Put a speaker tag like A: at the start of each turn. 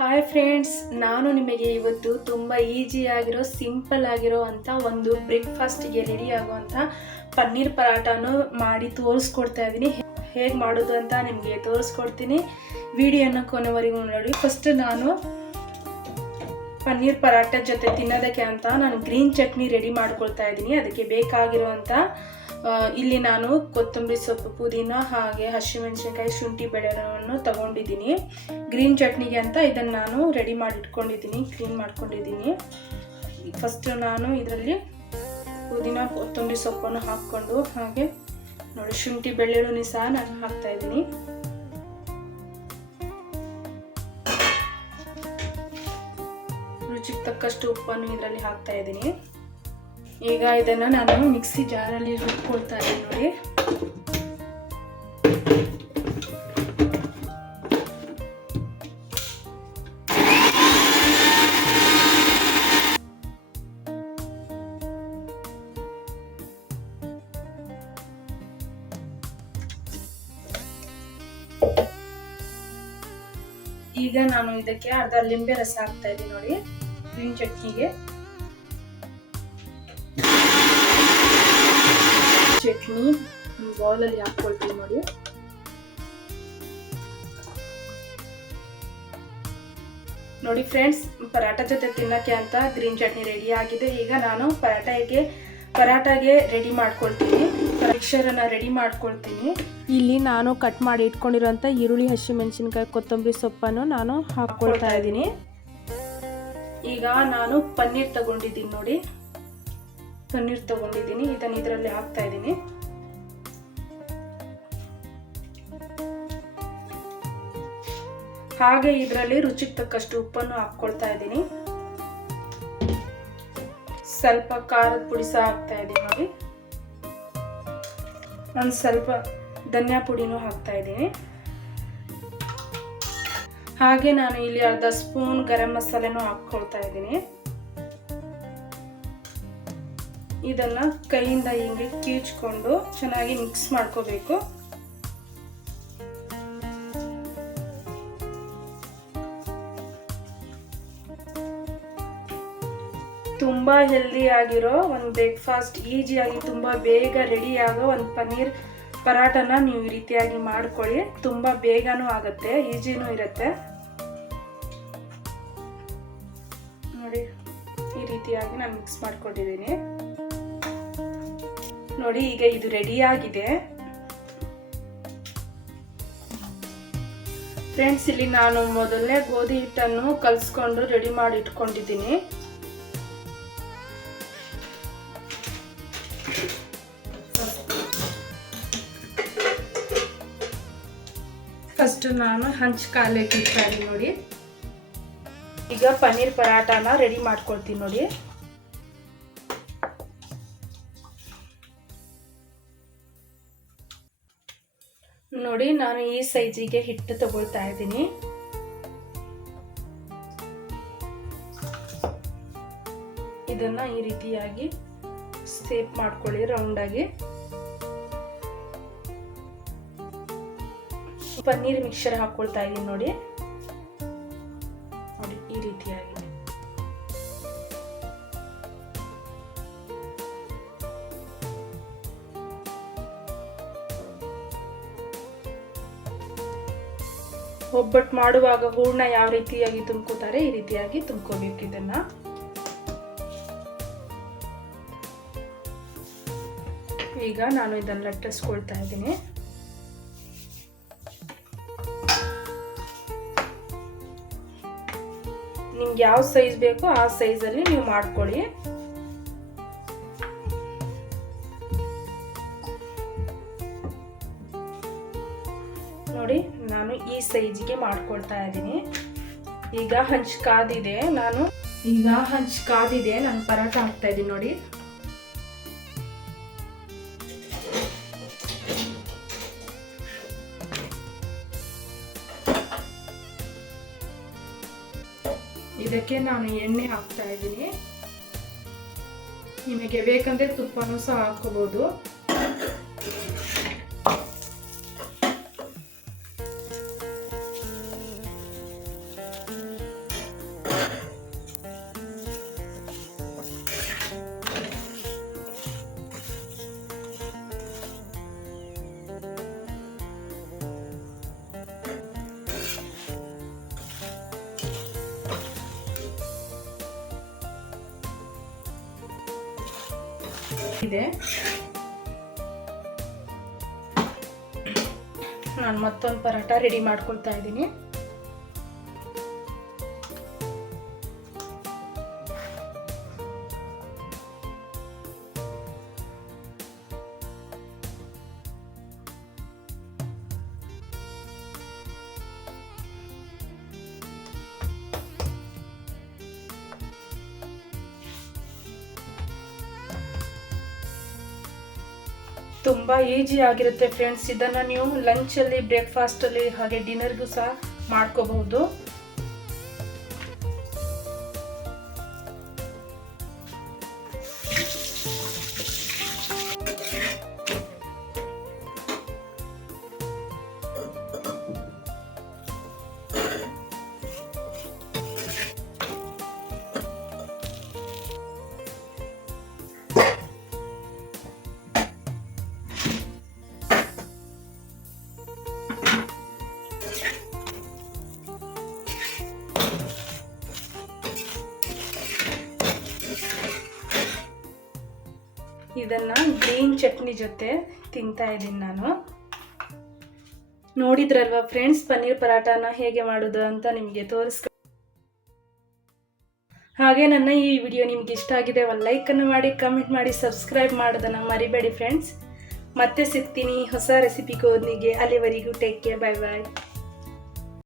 A: Hi friends ನಾನು ನಿಮಗೆ ಇವತ್ತು ತುಂಬ ಆಗಿರೋ ಸಿಂಪಲ್ ಆಗಿರೋ ಅಂತ ಒಂದು ಬ್ರೇಕ್ಫಾಸ್ಟಿಗೆ ರೆಡಿ ಆಗುವಂಥ ಪನ್ನೀರ್ ಪರಾಟಾನು ಮಾಡಿ ತೋರಿಸ್ಕೊಡ್ತಾ ಇದ್ದೀನಿ. ಹೇಗೆ ಮಾಡೋದು ಅಂತ ನಿಮಗೆ ತೋರಿಸ್ಕೊಡ್ತೀನಿ. ವಿಡಿಯೋನ ಕೊನೆವರೆಗೂ ನೋಡಿ. ಫಸ್ಟ್ ನಾನು ಪನ್ನೀರ್ ಪರಾಟ ಜೊತೆ ತಿನ್ನೋದಕ್ಕೆ ಅಂತ ನಾನು ಗ್ರೀನ್ ಚಟ್ನಿ ರೆಡಿ ಮಾಡ್ಕೊಳ್ತಾ ಇದ್ದೀನಿ. ಅದಕ್ಕೆ ಬೇಕಾಗಿರುವಂಥ ಇಲ್ಲಿ ನಾನು ಕೊತ್ತಂಬರಿ ಸೊಪ್ಪು, ಪುದೀನ ಹಾಗೆ ಹಸಿಮೆಣಸಿನ್ಕಾಯಿ ಶುಂಠಿ ಬೆಳೆಗಳನ್ನು ತಗೊಂಡಿದ್ದೀನಿ. ಗ್ರೀನ್ ಚಟ್ನಿಗೆ ಅಂತ ಇದನ್ನು ನಾನು ರೆಡಿ ಮಾಡಿ ಇಟ್ಕೊಂಡಿದ್ದೀನಿ ಕ್ಲೀನ್ ಮಾಡ್ಕೊಂಡಿದ್ದೀನಿ. ಫಸ್ಟ್ ನಾನು ಇದರಲ್ಲಿ ಪುದೀನ, ಕೊತ್ತಂಬರಿ ಸೊಪ್ಪನ್ನು ಹಾಕ್ಕೊಂಡು ಹಾಗೆ ನೋಡಿ, ಶುಂಠಿ ಬೆಳ್ಳುಳ್ಳಿ ಸಹ ನಾನು ಹಾಕ್ತಾ ಇದ್ದೀನಿ. ರುಚಿಗೆ ತಕ್ಕಷ್ಟು ಉಪ್ಪನ್ನು ಇದರಲ್ಲಿ ಹಾಕ್ತಾ ಇದ್ದೀನಿ. ಈಗ ಇದನ್ನು ನಾನು ಮಿಕ್ಸಿ ಜಾರಲ್ಲಿ ರುಬ್ಕೊಳ್ತಾ ಇದ್ದೀನಿ ನೋಡಿ. ಈಗ ನಾನು ಇದಕ್ಕೆ ಅರ್ಧ ಲಿಂಬೆ ರಸ ಹಾಕ್ತಾ ಇದ್ದೀನಿ ನೋಡಿ ಗ್ರೀನ್ ಚಟ್ನಿಗೆ ಚಟ್ನಿ ಬೌಲಲ್ಲಿ ಹಾಕ್ಕೊಳ್ತೀನಿ ನೋಡಿ. ನೋಡಿ ಫ್ರೆಂಡ್ಸ್ ಪರಾಟ ಜೊತೆ ತಿನ್ನಕ್ಕೆ ಅಂತ ಗ್ರೀನ್ ಚಟ್ನಿ ರೆಡಿ ಆಗಿದೆ. ಈಗ ನಾನು ಪರಾಟಗೆ ಪರಾಟಾಗೆ ರೆಡಿ ಮಾಡ್ಕೊಳ್ತೀನಿ. ಮಿಕ್ಸರನ್ನು ರೆಡಿ ಮಾಡ್ಕೊಳ್ತೀನಿ. ಇಲ್ಲಿ ನಾನು ಕಟ್ ಮಾಡಿ ಇಟ್ಕೊಂಡಿರೋಂಥ ಈರುಳ್ಳಿ ಹಸಿಮೆಣಸಿನ್ಕಾಯಿ ಕೊತ್ತಂಬರಿ ಸೊಪ್ಪನ್ನು ನಾನು ಹಾಕ್ಕೊಳ್ತಾ ಇದ್ದೀನಿ. ಈಗ ನಾನು ಪನ್ನೀರ್ ತಗೊಂಡಿದ್ದೀನಿ ನೋಡಿ. ಪನ್ನೀರ್ ತಗೊಂಡಿದ್ದೀನಿ. ಇದನ್ನು ಇದರಲ್ಲಿ ಹಾಕ್ತಾ ಇದ್ದೀನಿ. ಹಾಗೆ ಇದರಲ್ಲಿ ರುಚಿಗೆ ತಕ್ಕಷ್ಟು ಉಪ್ಪನ್ನು ಹಾಕ್ಕೊಳ್ತಾ ಇದ್ದೀನಿ. ಸ್ವಲ್ಪ ಖಾರದ ಪುಡಿ ಸಹ ಹಾಕ್ತಾ ಇದ್ದೀನಿ ನೋಡಿ. ಒಂದು ಸ್ವಲ್ಪ ಧನಿಯಾ ಪುಡಿನೂ ಹಾಕ್ತಾ ಇದ್ದೀನಿ. ಹಾಗೆ ನಾನು ಇಲ್ಲಿ ಅರ್ಧ ಸ್ಪೂನ್ ಗರಂ ಮಸಾಲೆನೂ ಹಾಕ್ಕೊಳ್ತಾ ಇದ್ದೀನಿ. ಇದನ್ನ ಕೈಯಿಂದ ಹಿಂಗೆ ಕೀಚ್ಕೊಂಡು ಚೆನ್ನಾಗಿ ಮಿಕ್ಸ್ ಮಾಡ್ಕೋಬೇಕು. ತುಂಬ ಹೆಲ್ದಿ ಆಗಿರೋ ಒಂದು ಬ್ರೇಕ್ಫಾಸ್ಟ್ ಈಸಿಯಾಗಿ ತುಂಬ ಬೇಗ ರೆಡಿ ಆಗೋ ಒಂದು ಪನ್ನೀರ್ ಪರಾಟನ ನೀವು ಈ ರೀತಿಯಾಗಿ ಮಾಡ್ಕೊಳ್ಳಿ. ತುಂಬ ಬೇಗನೂ ಆಗುತ್ತೆ ಈಜಿನೂ ಇರುತ್ತೆ. ನೋಡಿ, ಈ ರೀತಿಯಾಗಿ ನಾನು ಮಿಕ್ಸ್ ಮಾಡ್ಕೊಂಡಿದ್ದೀನಿ. ನೋಡಿ ಈಗ ಇದು ರೆಡಿ ಆಗಿದೆ. ಫ್ರೆಂಡ್ಸ್ ಇಲ್ಲಿ ನಾನು ಮೊದಲನೇ ಗೋಧಿ ಹಿಟ್ಟನ್ನು ಕಲಿಸ್ಕೊಂಡು ರೆಡಿ ಮಾಡಿ ಇಟ್ಕೊಂಡಿದ್ದೀನಿ. ಫಸ್ಟ್ ನಾನು ಹಂಚ್ ಇದ್ದೀನಿ ನೋಡಿ. ಈಗ ಪನ್ನೀರ್ ಪರಾಟಾನ ರೆಡಿ ಮಾಡ್ಕೊಳ್ತೀನಿ ನೋಡಿ. ನೋಡಿ ನಾನು ಈ ಸೈಜಿಗೆ ಹಿಟ್ಟು ತಗೊಳ್ತಾ ಇದ್ದೀನಿ. ಇದನ್ನ ಈ ರೀತಿಯಾಗಿ ಸೇಪ್ ಮಾಡ್ಕೊಳ್ಳಿ ರೌಂಡಾಗಿ ಪನ್ನೀರ್ ಮಿಕ್ಸರ್ ಹಾಕೊಳ್ತಾ ಇದ್ದೀನಿ ನೋಡಿ. ಒಬ್ಬಟ್ಟು ಮಾಡುವಾಗ ಹೂರ್ಣ ಯಾವ ರೀತಿಯಾಗಿ ತುಂಬ್ಕೋತಾರೆ ಈ ರೀತಿಯಾಗಿ ತುಂಬ್ಕೋಬೇಕು ಇದನ್ನ ಈಗ ನಾನು ಇದನ್ನ ಲಟ್ಟಿಸ್ಕೊಳ್ತಾ ಇದ್ದೀನಿ. ನಿಮ್ಗೆ ಯಾವ ಸೈಜ್ ಬೇಕೋ ಆ ಸೈಜಲ್ಲಿ ನೀವು ಮಾಡ್ಕೊಳ್ಳಿ. ನೋಡಿ, ನಾನು ಈ ಸೈಜಿಗೆ ಮಾಡ್ಕೊಳ್ತಾ ಇದ್ದೀನಿ. ಈಗ ಹಂಚ್ ಕಾದಿದೆ, ನಾನು ಈಗ ಹಂಚ್ ಕಾದಿದೆ, ನಾನು ಪರಾಟ ಹಾಕ್ತಾ ಇದ್ದೀನಿ ನೋಡಿ. ಇದಕ್ಕೆ ನಾನು ಎಣ್ಣೆ ಹಾಕ್ತಾ ಇದ್ದೀನಿ. ನಿಮಗೆ ಬೇಕಂದ್ರೆ ತುಪ್ಪನೂ ಸಹ ಹಾಕೋಬಹುದು ಇದೆ. ನಾನು ಮತ್ತೊಂದು ಪರೋಟ ರೆಡಿ ಮಾಡ್ಕೊಳ್ತಾ ಇದ್ದೀನಿ. ತುಂಬ ಈಜಿ ಆಗಿರುತ್ತೆ ಫ್ರೆಂಡ್ಸ್ ಇದನ್ನು ನೀವು ಲಂಚಲ್ಲಿ ಬ್ರೇಕ್ಫಾಸ್ಟಲ್ಲಿ ಹಾಗೆ ಡಿನ್ನರ್ಗೂ ಸಹ ಮಾಡ್ಕೋಬಹುದು. ಇದನ್ನ ಗ್ರೀನ್ ಚಟ್ನಿ ಜೊತೆ ತಿಂತಾ ಇದ್ದೀನಿ ನಾನು. ನೋಡಿದ್ರಲ್ವಾ ಫ್ರೆಂಡ್ಸ್, ಪನ್ನೀರ್ ಪರಾಟಾನ ಹೇಗೆ ಮಾಡೋದು ಅಂತ ನಿಮಗೆ ತೋರಿಸ್ಕ ಹಾಗೆ ನನ್ನ ಈ ವಿಡಿಯೋ ನಿಮ್ಗೆ ಇಷ್ಟ ಆಗಿದೆ, ಒಂದು ಲೈಕನ್ನು ಮಾಡಿ ಕಮೆಂಟ್ ಮಾಡಿ ಸಬ್ಸ್ಕ್ರೈಬ್ ಮಾಡೋದನ್ನು ಮರಿಬೇಡಿ ಫ್ರೆಂಡ್ಸ್ ಮತ್ತೆ ಸಿಗ್ತೀನಿ ಹೊಸ ರೆಸಿಪಿ ಕೋದ್ನಿಗೆ ಅಲ್ಲಿವರೆಗೂ ಟೇಕ್ ಕೇರ್ ಬೈ ಬಾಯ್